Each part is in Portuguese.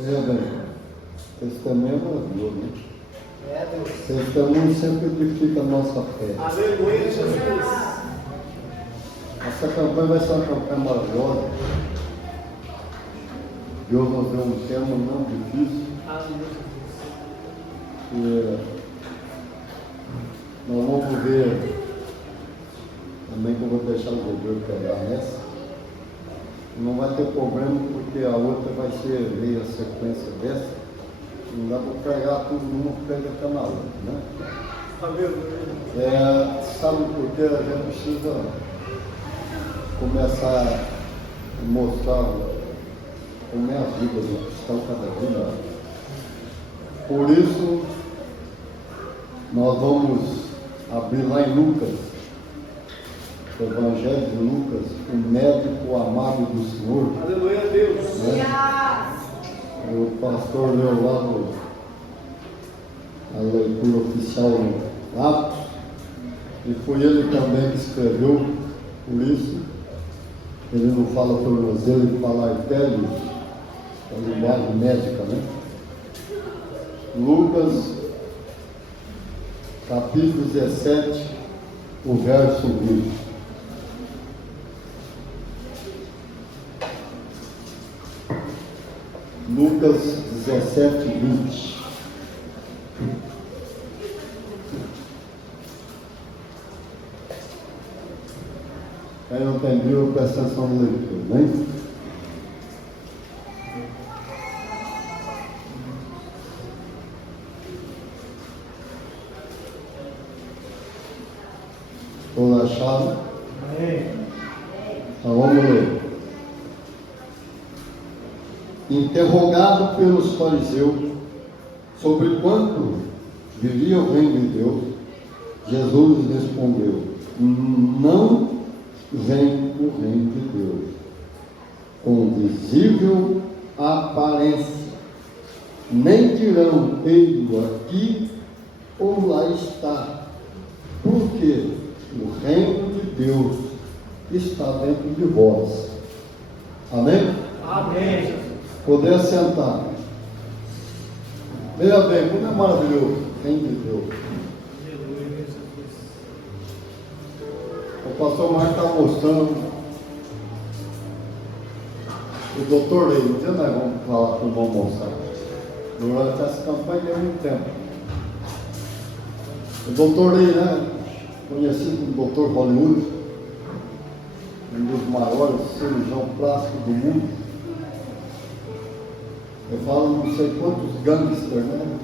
É, bem, testemunho é maravilhoso, né? É, Deus. Testemunho sempre edifica a nossa fé. Aleluia, Jesus. Essa campanha vai ser uma campanha maravilhosa. Deus nos deu um tema muito difícil. Aleluia. E nós vamos ver também que eu vou deixar o governo pegar nessa. Não vai ter problema porque a outra vai ser meio a sequência dessa. Não dá para pregar todo mundo pega até na outra, né? Sabe por que a gente precisa começar a mostrar como é a vida do cristão cada vez mais. Por isso, nós vamos abrir lá em Lucas, o Evangelho de Lucas, o médico amado do Senhor. Aleluia, Deus. Né? O pastor leu lá a leitura oficial no Atos, e foi ele também que escreveu, por isso ele não fala tornozelo, ele fala artério, a linguagem médica, né? Lucas, capítulo 17, o verso 20. Lucas 17, 20. Quem não entendeu, presta atenção na leitura, né? Toda achada? Então vamos ler. Interrogado pelos fariseus sobre quanto viria o reino de Deus, Jesus lhes respondeu: não vem o reino de Deus com visível aparência, nem dirão ele aqui ou lá está, porque o reino de Deus está dentro de vós. Amém? Amém. Poder sentar. Veja bem, como é maravilhoso o reino de Deus. Aleluia, Jesus. O pastor Marcos está mostrando o doutor Lei. Um dia nós vamos falar como vamos mostrar. Durante essa campanha deu muito tempo. O doutor Lei, né? Conhecido como doutor Hollywood, um dos maiores cirurgiões plásticos do mundo. Eu falo não sei quantos gangsters, né?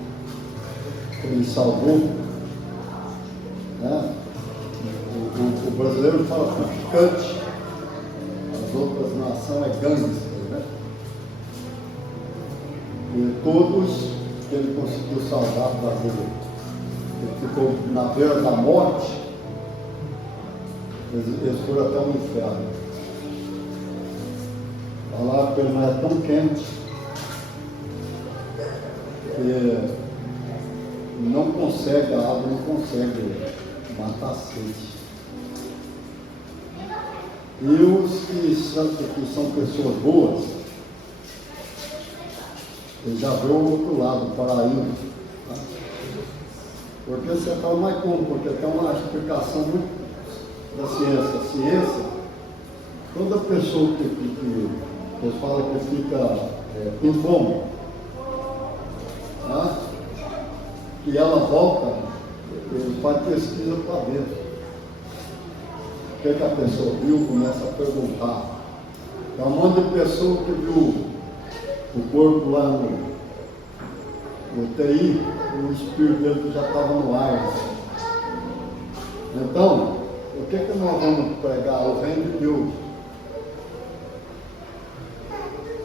Que ele salvou. Né? O brasileiro fala traficante, as outras nações é gangster, né? E todos que ele conseguiu salvar brasileiro. Ele ficou na beira da morte, eles foram até o inferno. Falaram que ele não é tão quente que não consegue, a água não consegue matar a sede. E os que são pessoas boas, eles já vê o outro lado, o paraíso. Tá? Porque você fala, mas como? Porque tem uma explicação muito da ciência. A ciência, toda pessoa que eles falam que fica com fome, tá? E ela volta, eles fazem pesquisa para dentro. O que a pessoa viu, começa a perguntar. Tem um monte de pessoa que viu o corpo lá no UTI, o espírito dele já estava no ar. Então, o que nós vamos pregar? O reino de Deus.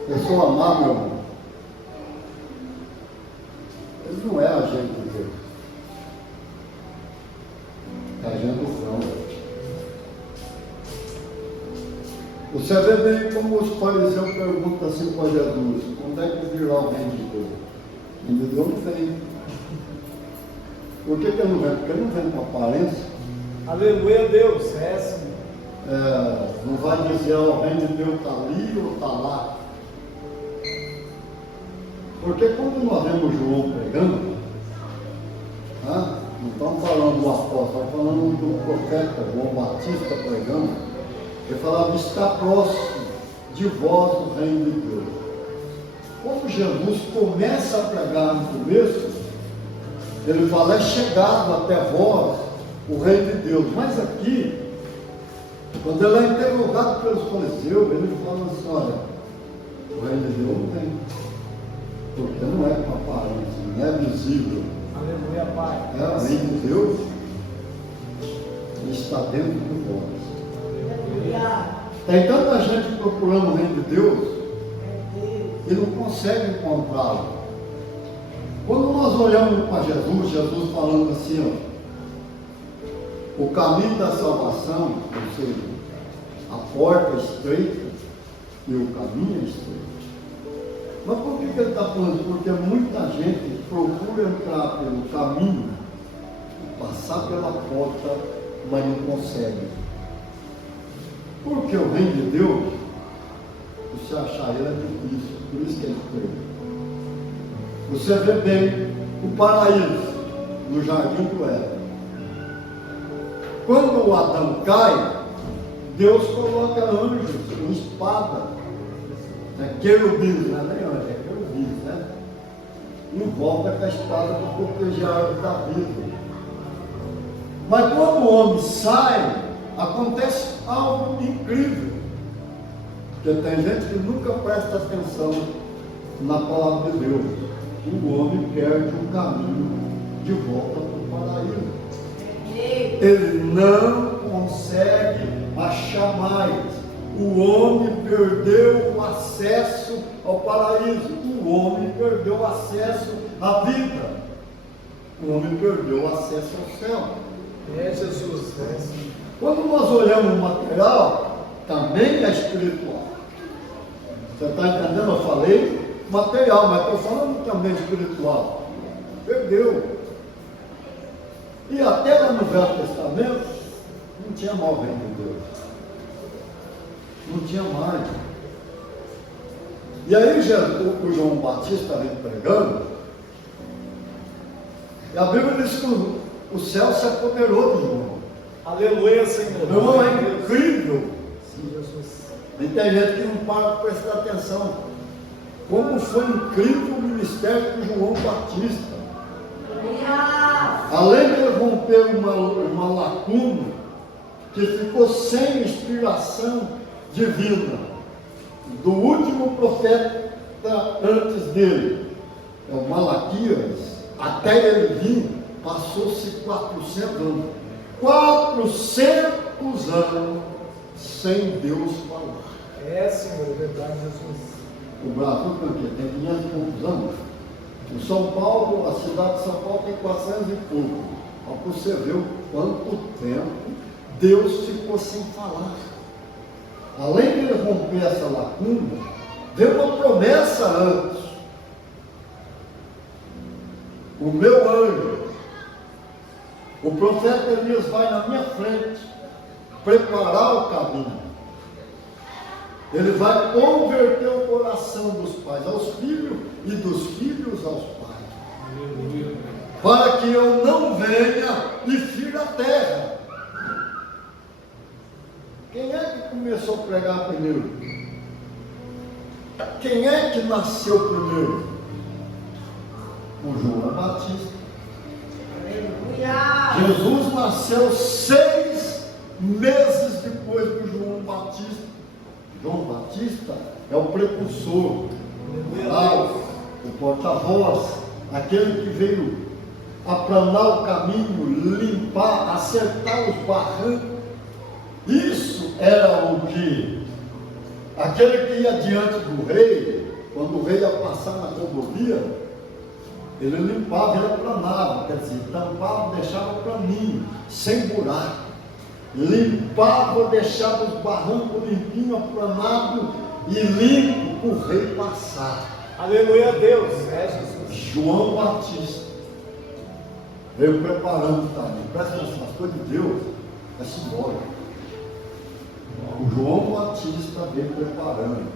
Pessoa amar, meu irmão, ele não é agente de Deus. É agente do céu. Você vê bem como os fariseus perguntam assim para Jesus: quando é que virá o reino de Deus? O reino de Deus não vem. Por que ele não vem? Porque ele não vem com aparência. Aleluia, Deus. É assim. Não vai dizer o reino de Deus está ali ou está lá. Porque quando nós vemos João pregando, tá? Não estamos falando do apóstolo, estamos falando do profeta João Batista pregando. Ele falava: está próximo de vós o reino de Deus. Quando Jesus começa a pregar no começo, ele fala: é chegado até vós o reino de Deus. Mas aqui, quando ele é interrogado pelos fariseus, ele fala assim: olha, o reino de Deus não tem, porque não é com aparência, não é visível. Aleluia, Pai. É o reino de Deus, está dentro de vós. Tem tanta gente procurando o reino de Deus e não consegue encontrá-lo. Quando nós olhamos para Jesus, Jesus falando assim, ó, o caminho da salvação, ou seja, a porta é estreita e o caminho é estreito. Mas por que ele está falando? Porque muita gente procura entrar pelo caminho, passar pela porta, mas não consegue. Porque o reino de Deus, você achar ele é difícil, por isso que ele foi. Você vê bem o paraíso no jardim do Éden. Quando o Adão cai, Deus coloca anjos com espada, querubins, não é nem anjos, é querubins, né? Em volta com a espada para proteger a árvore da vida. Mas quando o homem sai, acontece algo incrível. Porque tem gente que nunca presta atenção na palavra de Deus. O homem perde o caminho de volta para o paraíso. Ele não consegue achar mais. O homem perdeu o acesso ao paraíso. O homem perdeu o acesso à vida. O homem perdeu o acesso ao céu. É Jesus. Quando nós olhamos o material, também é espiritual. Você está entendendo? Eu falei material, mas estou falando também espiritual. Perdeu. E até lá no Velho Testamento, não tinha mais o reino de Deus. Não tinha mais. E aí o João Batista vem pregando, e a Bíblia diz que o céu se apoderou de João. Aleluia, Senhor. Não é incrível? Sim, Jesus. E tem gente que não para para prestar atenção. Como foi incrível o ministério de João Batista. Além de ele romper uma lacuna que ficou sem inspiração divina do último profeta antes dele, é o Malaquias, até ele vir, passou-se 400 anos. 400 anos sem Deus falar. É, Senhor, é verdade, Jesus. O Brasil tem 500 e poucos anos. O São Paulo, a cidade de São Paulo tem 400 e pouco. Para você ver o quanto tempo Deus ficou sem falar. Além de ele romper essa lacuna, veio uma promessa antes. O meu anjo, o profeta Elias, vai na minha frente preparar o caminho. Ele vai converter o coração dos pais aos filhos e dos filhos aos pais. Para que eu não venha e fira a terra. Quem é que começou a pregar primeiro? Quem é que nasceu primeiro? O João Batista. Jesus nasceu 6 meses depois do João Batista. João Batista é o precursor, o porta-voz, aquele que veio aplanar o caminho, limpar, acertar os barrancos. Isso era o que aquele que ia diante do rei, quando o rei ia passar na rodovia, ele limpava, ele aplanava, quer dizer, tampava, deixava o caminho, sem buraco. Limpava, deixava os barrancos limpinhos, aplanados e limpo para o rei passar. Aleluia, Deus. É, Jesus. João Batista veio preparando o caminho. Presta atenção, as coisas de Deus é simbólico. O João Batista veio preparando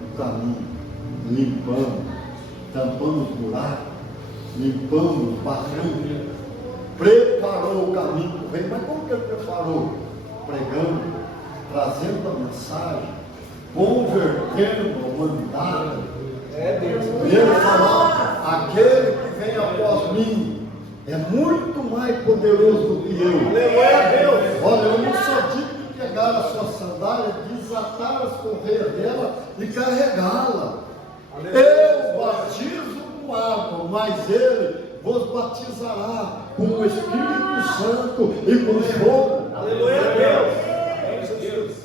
o caminho, limpando, tampando os buracos, limpando os barrancos, preparou o caminho para o rei. Mas como que ele preparou? Pregando, trazendo a mensagem, convertendo a humanidade. É Deus. E ele falou: aquele que vem após mim é muito mais poderoso do que eu. Aleluia a Deus. Olha, eu não sou digno de pegar a sua sandália, desatar as correias dela e carregá-la. Eu batizo com água, mas ele vos batizará com o Espírito Santo e com fogo. Aleluia a Deus. Em Jesus.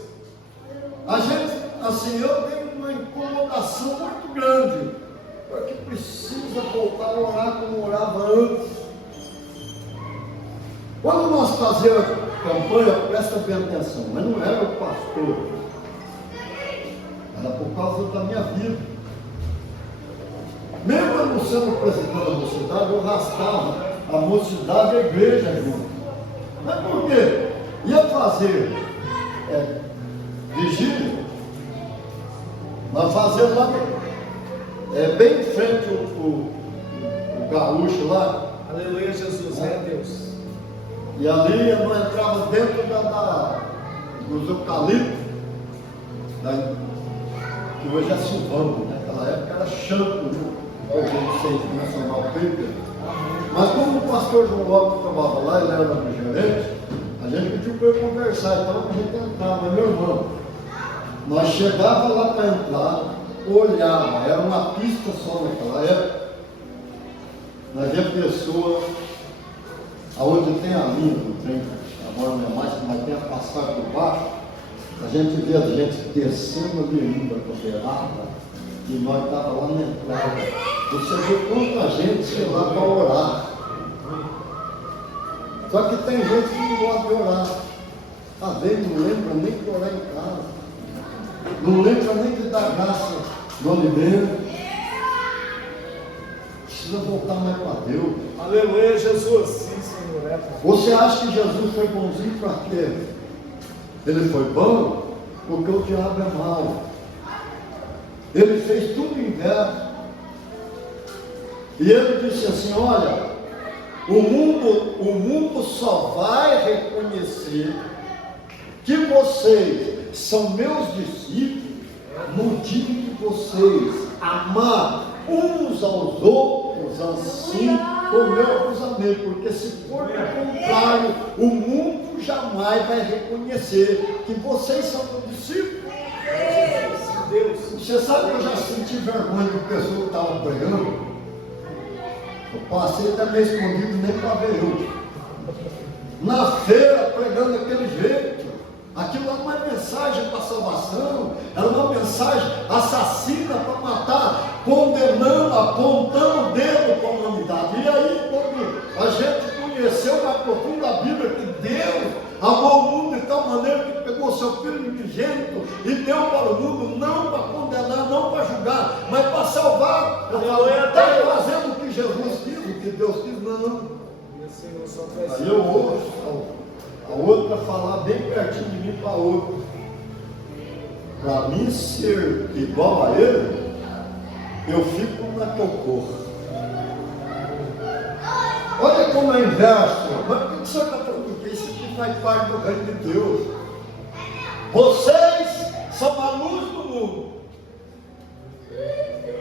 A gente, assim, eu tenho uma incomodação muito grande, porque precisa voltar a orar como orava antes. Quando nós fazíamos campanha, presta bem atenção, mas não era o pastor, era por causa da minha vida. Mesmo eu não sendo presidente da mocidade, eu arrastava a mocidade e a igreja junto. Mas por quê? Ia fazer vigília, nós fazíamos lá bem em frente o gaúcho lá. Aleluia, Jesus. É Deus. E ali nós entrava dentro dos eucaliptos, que hoje é Silvano, naquela época era Champo, hoje eu sei, Nacional Paper. Mas como o pastor João Lopes trabalhava lá, ele era o gerente, a gente pediu para ele conversar, então a gente entrava. Mas meu irmão, nós chegávamos lá para entrar, olhava, era uma pista só naquela época, nós via pessoas. Aonde tem a linha do trem, agora não é mais, mas tem a passagem por baixo, a gente vê a gente descendo ali ainda com a beirada, e nós estávamos lá na entrada. Você vê quanta gente, sei lá, para orar. Só que tem gente que não gosta de orar. Às vezes não lembra nem de orar em casa. Não lembra nem de dar graça no alimento. Precisa voltar mais para Deus. Aleluia, Jesus. Sim, Senhor. É. Você acha que Jesus foi bonzinho para quê? Ele foi bom porque o diabo é mau. Ele fez tudo inverso. E ele disse assim: olha, o mundo só vai reconhecer que vocês são meus discípulos no dia que vocês amar uns aos outros assim como eu vos amei, porque se for o contrário, o mundo jamais vai reconhecer que vocês são meus discípulos. Deus. Você sabe que eu já senti vergonha do pessoal que estava pregando? Eu passei até meio escondido, nem para ver eu. Na feira, pregando daquele jeito. Aquilo lá não é mensagem para salvação, era uma mensagem assassina para matar, condenando, apontando o dedo para a humanidade. E aí, quando a gente conheceu mais profundo a Bíblia, que Deus amou o mundo de tal maneira que pegou o seu Filho unigênito e deu para o mundo, não para condenar, não para julgar, mas para salvar. Está fazendo o que Jesus quis, o que Deus quis, não. Aí eu ouço a outra falar bem pertinho de mim para a outra. Para mim ser igual a ele, eu fico na que eu corro. Olha como é inverso. Mas por que o senhor está falando? Porque isso aqui faz parte do reino de Deus. Vocês são a luz do mundo.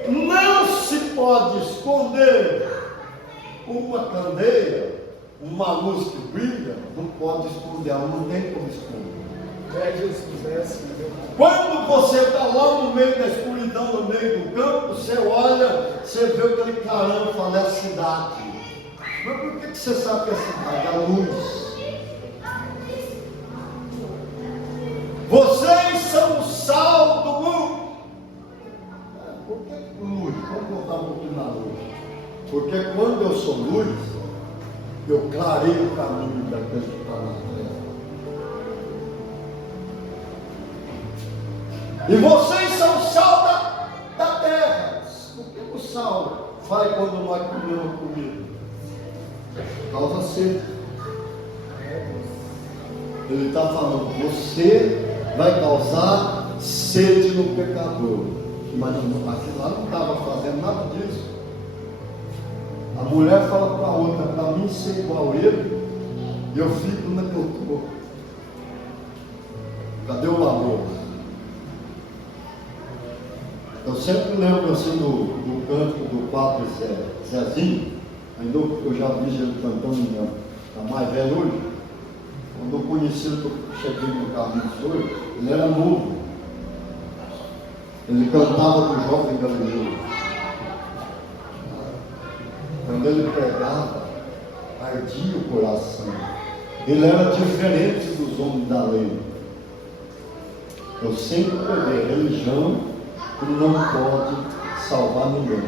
Não se pode esconder uma candeia, uma luz que brilha, não pode esconder, ela não tem como esconder. É Jesus, é assim. Quando você está lá no meio da escuridão, no meio do campo, você olha, você vê aquele clarão e fala: é a cidade. Mas por que você sabe que é a cidade? É a luz. Vocês são o sal do mundo. Por que luz? Vamos voltar um pouquinho na luz. Porque quando eu sou luz, eu clareio o caminho daquele que está na terra. E vocês são o sal da terra. O que o sal faz quando nós comemos comida? Causa sede. Ele está falando: você vai causar sede no pecador. Mas aquilo lá não estava fazendo nada disso. mulher fala para a outra, para mim ser igual a ele, eu fico na que eu estou. Cadê o amor? Eu sempre lembro assim do canto do padre Zezinho, ainda eu já vi ele cantando, está mais velho hoje. Quando eu conheci ele, eu cheguei no caminho hoje, ele era novo. Ele cantava do Jovem Galileu. Quando ele pregava, ardia o coração. Ele era diferente dos homens da lei. Eu sempre peguei, religião não pode salvar ninguém.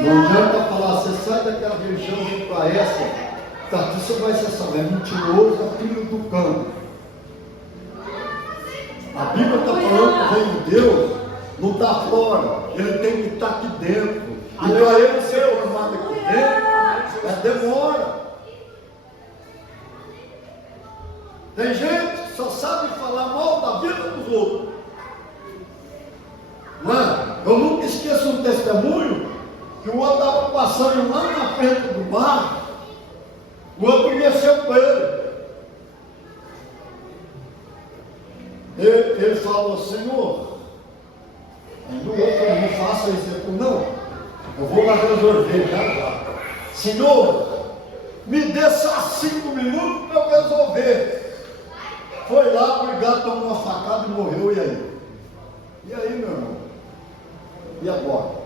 Não adianta falar, você sai daquela religião e vem para essa, tá, você vai ser salvo. É mentiroso, é filho do campo. A Bíblia está falando que o reino de Deus não está fora, ele tem que estar aqui dentro. E para ele ser formado aqui dentro, demora. Tem gente que só sabe falar mal da vida dos outros. Não é? Eu nunca esqueço um testemunho que o outro estava passando lá na frente do bar, o outro mexeu com ele. Ele falou, Senhor, aí no outro não faça isso. Ele falou, não, eu vou lá resolver já. Senhor, me dê só 5 minutos para eu resolver. Foi lá, o gato tomou uma facada e morreu, e aí? E aí, meu irmão? E agora?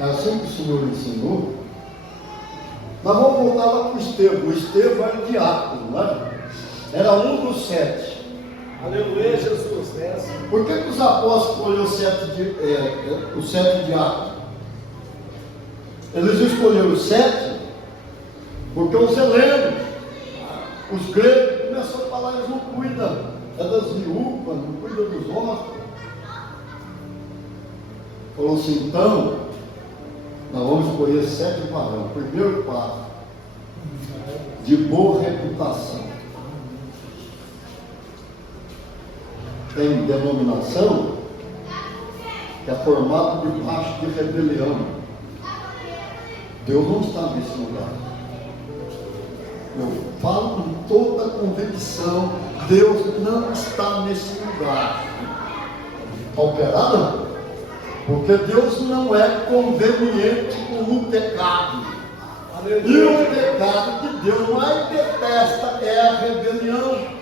É assim que o Senhor ensinou. Mas vamos voltar lá para o Estevão. O Estevão era diácono, não é? Era um dos 7. Aleluia, Jesus. É assim. Por que os apóstolos escolheram os 7 diáconos? Eles escolheram os 7 porque os helenos, os gregos, começaram a falar, eles não cuidam, é das viúvas, não cuidam dos órfãos. Falou assim, então, nós vamos escolher 7 varões. Primeiro passo, de boa reputação. Tem denominação que é formado debaixo de rebelião. Deus não está nesse lugar. Eu falo com toda convicção, Deus não está nesse lugar. Está operado? Porque Deus não é conveniente com o pecado. Aleluia. E o pecado que Deus mais detesta é a rebelião.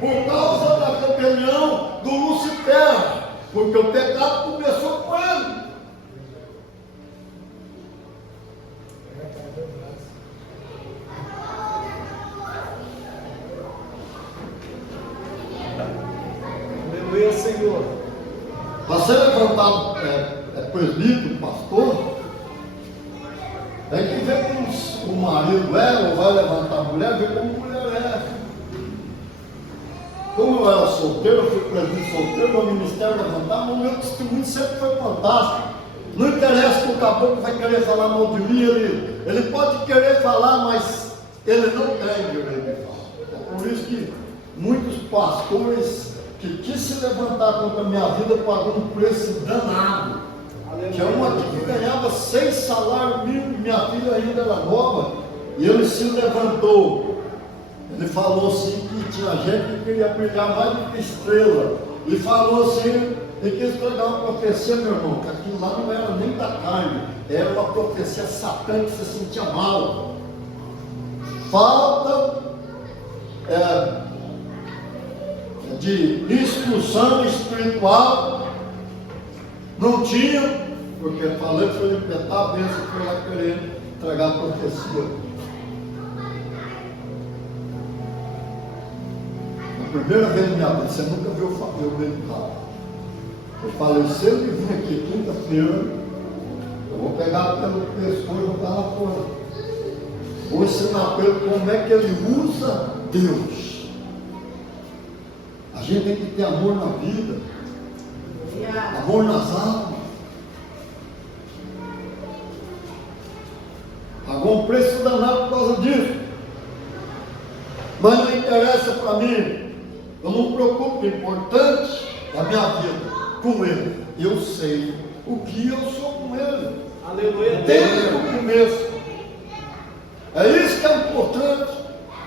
Por causa da rebelião do Lucifer. Porque o pecado começou com ele. Aleluia, Senhor. Para ser levantado presbítero, pastor, tem que ver como o marido é, ou vai levantar a mulher, ver como a mulher é. Como eu era solteiro, eu fui presbítero solteiro, meu ministério levantava, mas o meu testemunho sempre foi fantástico. Não interessa que o caboclo vai querer falar mal de mim, ele pode querer falar, mas ele não tem direito de falar. É por isso que muitos pastores que quis se levantar contra a minha vida pagou um preço danado. Tinha uma aqui que ganhava 6 salários mínimos, minha filha ainda era nova, e ele se levantou. Ele falou assim que tinha gente que queria brilhar mais do que estrela. E falou assim, e quis pegar uma profecia, meu irmão, que aquilo lá não era nem da carne, era uma profecia satânica, que você sentia mal. Falta de instrução espiritual não tinha, porque falei que foi impetar a bênção, foi lá querendo entregar a profecia. Na primeira vez na minha vida, você nunca viu o Fabio meio carro. Eu falei, se ele vir aqui quinta-feira, eu vou pegar pelo pescoço e jogar lá fora. Vou ensinar para ele como é que ele usa Deus. A gente tem que ter amor na vida, amor nas almas. Pagou um preço danado por causa disso. Mas não interessa para mim. Eu não me preocupo, o importante é a minha vida com ele. eu sei o que eu sou com Ele. Aleluia, Desde Deus. o começo. É isso que é importante.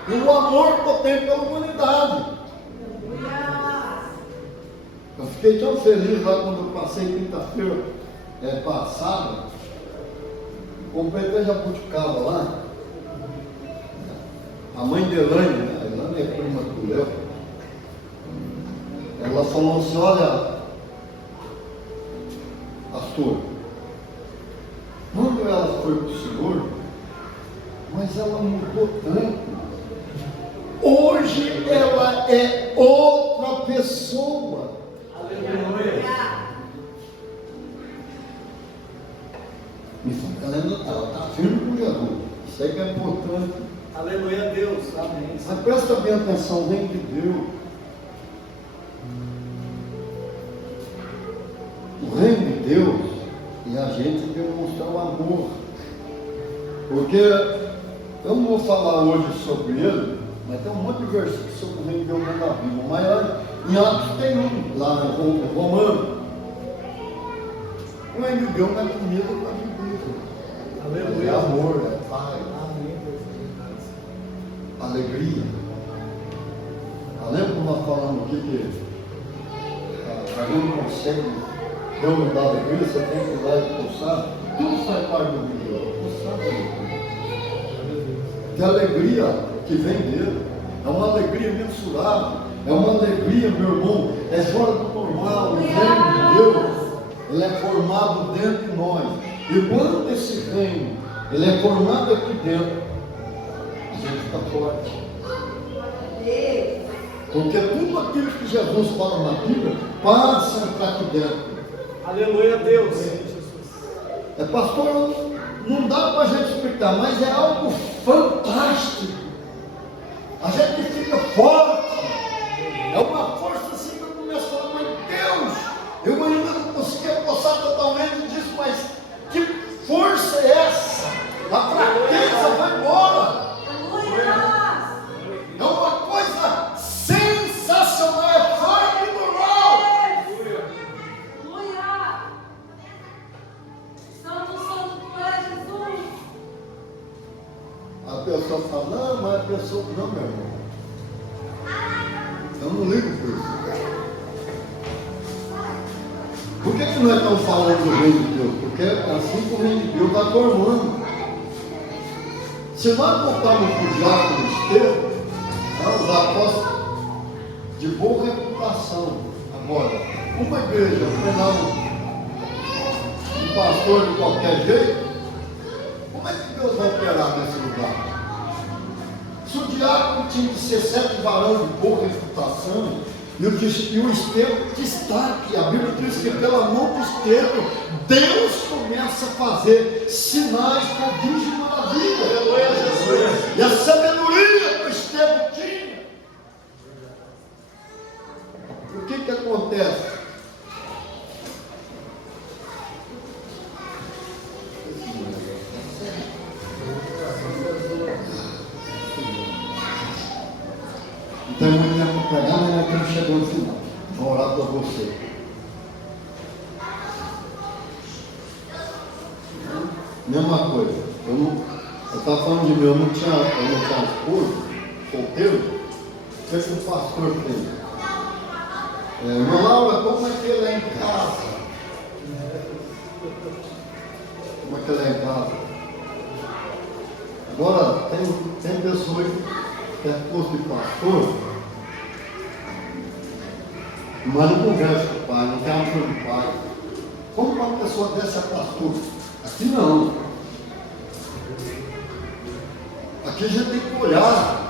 E o amor que eu tenho pela humanidade. Eu fiquei tão feliz lá quando eu passei quinta-feira passada. Comprei até jabuticaba lá. A mãe de Elaine, né? A Elaine é prima do Léo. Ela falou assim, olha, pastor, quando ela foi para o Senhor, mas ela mudou tanto. Hoje ela é outra pessoa. Aleluia. Me fala, ela está firme com Jesus. Isso aí que é importante. Aleluia, Deus. Amém. Mas presta bem atenção, o reino de Deus. O reino de Deus e a gente demonstrar o amor. Porque eu não vou falar hoje sobre ele, mas tem um monte de versículos sobre o reino de Deus na Bíblia. Mas lá em Atos tem um, lá em Romano. O reino de Deus não é comida para bebida. Aleluia. É amor, é paz, Amém, Deus. alegria. Lembra como nós falamos aqui que a gente não consegue Deus não dá alegria, você tem que ir lá e pulsar. Tudo faz parte do vídeo. Pulsar é alegria que vem dele. É uma alegria mensurável. É uma alegria, meu irmão, é fora do normal. O reino de Deus, ele é formado dentro de nós. E quando esse reino, ele é formado aqui dentro, a gente fica forte. Porque tudo aquilo que Jesus fala na Bíblia passa para aqui dentro. Aleluia, Deus. Pastor, não dá para a gente explicar, mas é algo fantástico. A gente fica forte. É uma força assim que eu começo a falar, meu Deus, eu ainda não conseguia passar totalmente disso, mas que força é essa? A fraqueza vai embora. É uma coisa sensacional, é fora do normal. A pessoa fala, não, mas a pessoa, não, meu irmão. Eu não ligo por isso. Por que nós estamos falando do reino de Deus? Porque assim que o reino de Deus está formando. Se nós voltarmos para o diácono Estevão, os apóstolos de boa reputação. Agora, uma igreja pegar um pastor de qualquer jeito, como é que Deus vai operar nesse lugar? Se o diácono tinha que ser 7 varões de boa reputação, e o Estevão destaque, a Bíblia diz que pela mão de Estevão, Deus começa a fazer sinais, prodígios e maravilhas. Aleluia, Jesus. E a sabedoria que o Estevão tinha. O que acontece? Então, muito tempo para pregar, mas nós estamos chegando no final. Vou orar para você. Mesma coisa. Eu estava falando de mim, eu não tinha esposo, solteiro. O que o pastor fez? Irmã Laura, como é que ele é em casa? Como é que ele é em casa? Agora, tem pessoas que é posto de pastor, mas não conversa com o pai, não tem amor do pai. Como uma pessoa dessa é pastor? Aqui não. Aqui a gente tem que olhar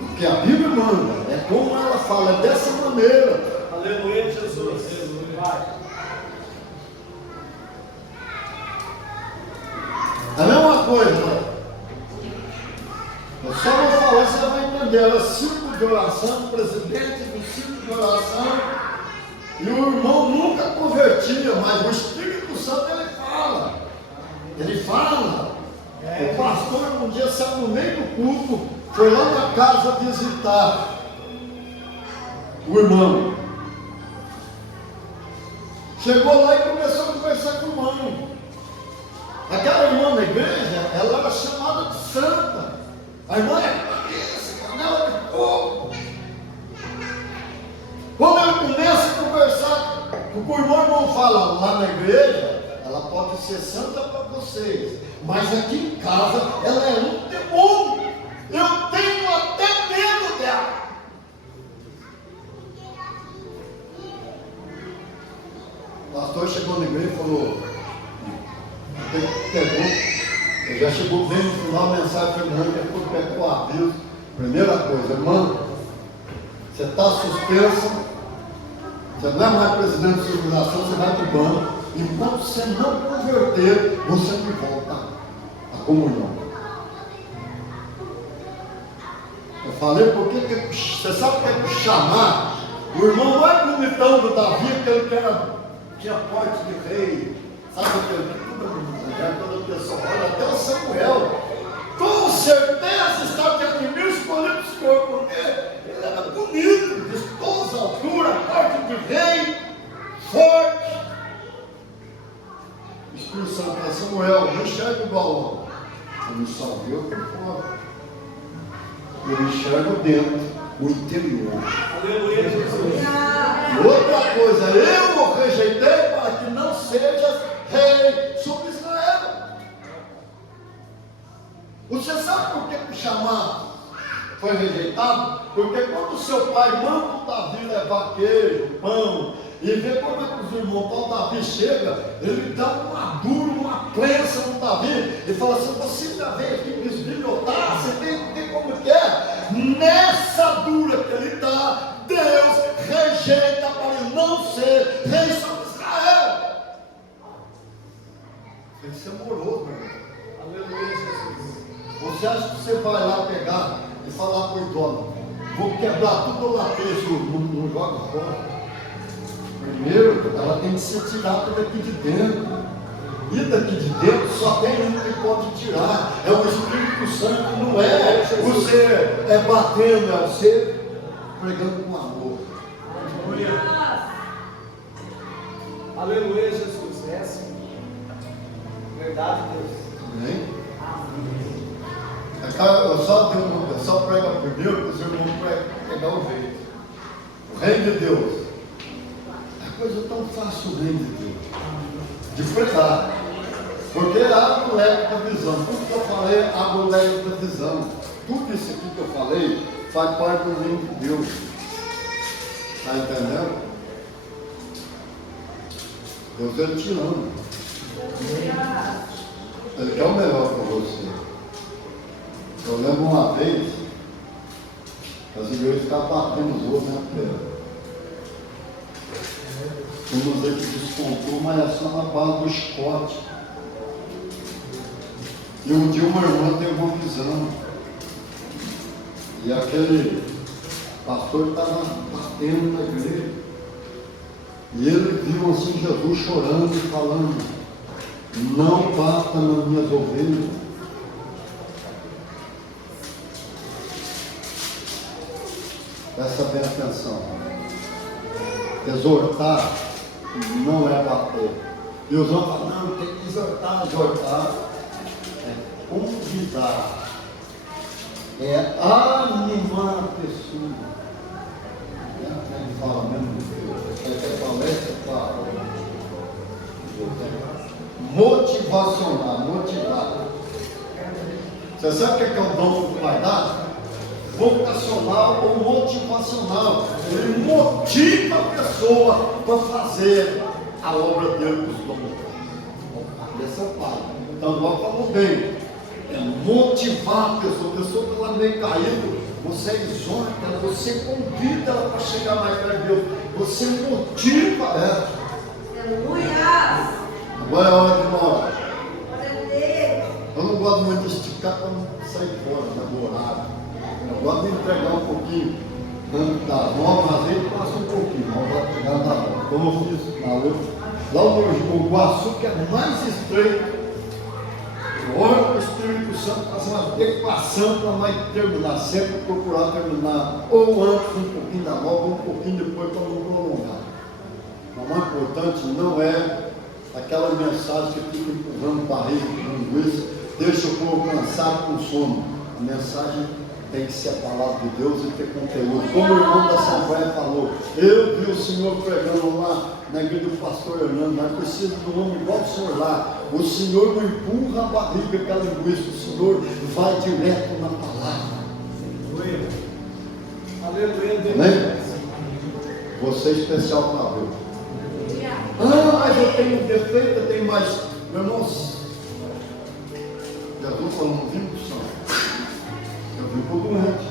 o que a Bíblia manda, é como ela fala, é dessa maneira. Aleluia, Jesus. Vai. É a mesma coisa, né? Eu só vou falar, você vai entender. Era círculo de oração, presidente do círculo de oração, e o irmão nunca convertia, mas o Espírito Santo ele fala. Ele fala. O pastor um dia saiu no meio do culto, foi lá na casa visitar o irmão. Chegou lá e começou a conversar com o irmão. Aquela irmã na igreja, ela era chamada de santa. A irmã é essa panela de fogo. Quando ele começa a conversar, porque o irmão fala lá na igreja, ela pode ser santa para vocês, mas aqui em casa ela é um demônio. Eu tenho até medo dela. O pastor chegou na igreja e falou, ele já chegou bem no final, a mensagem foi grande, depois pegou o aviso. Primeira coisa, irmã, você está suspensa, você não é mais presidente da sua organização, você vai para o banco. Enquanto você não converter, você me volta à comunhão. Eu falei, porque você sabe o que é que chamar? O irmão não é bonitão do Davi, aquele que tinha porte de rei. Sabe aquele quando a pessoa olha até o Samuel, com certeza está diante de mim escolhido o Senhor, porque ele era bonito, de todas as alturas, porte de rei, forte. O Espírito Santo para Samuel, não enxerga igual homem. Ele só viu por fora. Ele enxerga dentro, o interior. Aleluia, Jesus. Outra coisa, eu o rejeitei para que não sejas rei sobre Israel. Você sabe por que o chamado foi rejeitado? Porque quando o seu pai manda o Davi levar queijo, pão, e vê como é que os irmãos, quando o Davi chega, ele dá uma dura, uma prensa no Davi, e fala assim, você já veio aqui me esbilhotar, você tem como que é? Nessa dura que ele dá, Deus rejeita para ele não ser rei sobre Israel. Tem que ser amoroso, meu irmão. Aleluia, Jesus. Você acha que você vai lá pegar e falar para o dono, vou quebrar tudo lá dentro, não joga fora. Primeiro, ela tem que ser tirada daqui de dentro. E daqui de dentro só tem um que pode tirar. É o Espírito Santo, não é você batendo, é você pregando com amor. Aleluia. Aleluia, Jesus. É assim. Verdade, Deus. Amém? Eu só prego primeiro para os irmãos pegar o jeito. O reino de Deus. É coisa tão fácil o reino de Deus. De pregar. Porque abre o leque da visão. Tudo que eu falei, abre o leque da visão. Tudo isso aqui que eu falei faz parte do reino de Deus. Está entendendo? Deus ele te ama. Ele quer o melhor para você. Eu lembro uma vez, as igrejas ficavam batendo os outros na terra. Vamos dizer que descontou, mas é só na base do escote. E um dia uma irmã teve uma visão. E aquele pastor estava batendo na igreja. E ele viu assim Jesus chorando e falando, não bata nas minhas ovelhas. Presta bem atenção. Exortar não é bater. E os homens falam, não, tem que exortar. É convidar. É animar a pessoa. Ele fala mesmo, ele quer palestra para motivacionar, motivar. Você sabe o que é o dom que vai dar? Vocacional ou motivacional. Ele motiva a pessoa para fazer a obra dele com os dons. Esse é o pai. Então, nós falamos bem. É motivar a pessoa que ela meio caída, você exorta ela, você convida ela para chegar mais perto de Deus, você motiva ela. Aleluia! Agora é a hora de orar. Eu não gosto muito de esticar para não sair fora do horário. Eu gosto de entregar um pouquinho antes das 9, mas ele passa um pouquinho, não vai pegar da 9. Como eu fiz na outra, lá o Guaçu, que é mais estreito. Ora para o Espírito Santo fazer uma adequação para nós terminar, sempre procurar terminar ou antes um pouquinho da nova, ou um pouquinho depois para não prolongar. O mais importante não é aquela mensagem que fica empurrando barriga com linguiça, deixa o povo cansado com sono. A mensagem tem que ser a palavra de Deus e ter conteúdo. Como o irmão da Assembleia falou, eu vi o senhor pregando lá na igreja do pastor Hernando, mas preciso de um homem igual o senhor lá. O senhor não empurra a barriga pela linguiça, o senhor vai direto na palavra. Aleluia. Amém? Você é especial para Deus. Mas eu tenho defeito, eu tenho mais. Meu irmão, Jesus falou, não vim para o santo, eu vim para o doente,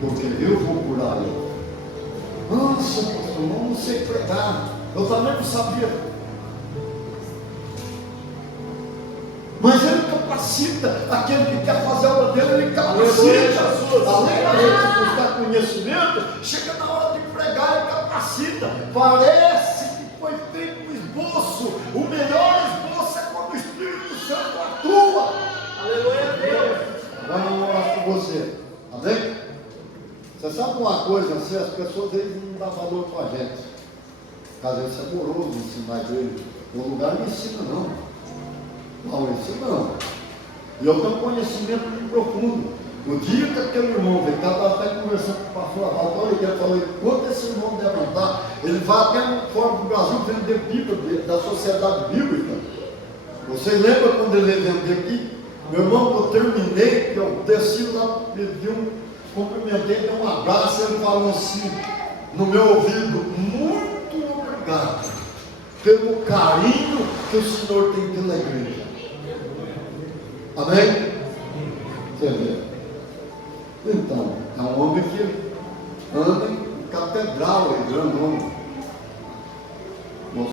porque eu vou curar ele. Nossa, pastor, eu não sei pregar, eu também não sabia. Mas ele capacita, aquele que quer fazer a obra dele, ele capacita. Além da gente buscar conhecimento, chega na hora de pregar, ele capacita. Parece que foi feito um esboço. O melhor esboço é quando o Espírito Santo atua. Aleluia, Deus. Agora vamos orar por você. Amém? Você sabe uma coisa, assim, as pessoas eles não dão valor para a gente. Às vezes é amoroso ensinar a igreja. No lugar não ensina não. Não ensina não. E eu tenho um conhecimento muito profundo. O dia que aquele irmão veio, estava até conversando com o pastor Avaldo, eu falei, quando esse irmão levantar, ele vai até fora do Brasil vender Bíblia da Sociedade Bíblica. Vocês lembram quando ele veio vender aqui? Meu irmão, eu terminei, eu desci lá, cumprimentei, dei um abraço, ele falou assim, no meu ouvido, muito obrigado pelo carinho que o Senhor tem pela igreja. Amém? Entendeu? Então, é um homem que anda em catedral, é grandão.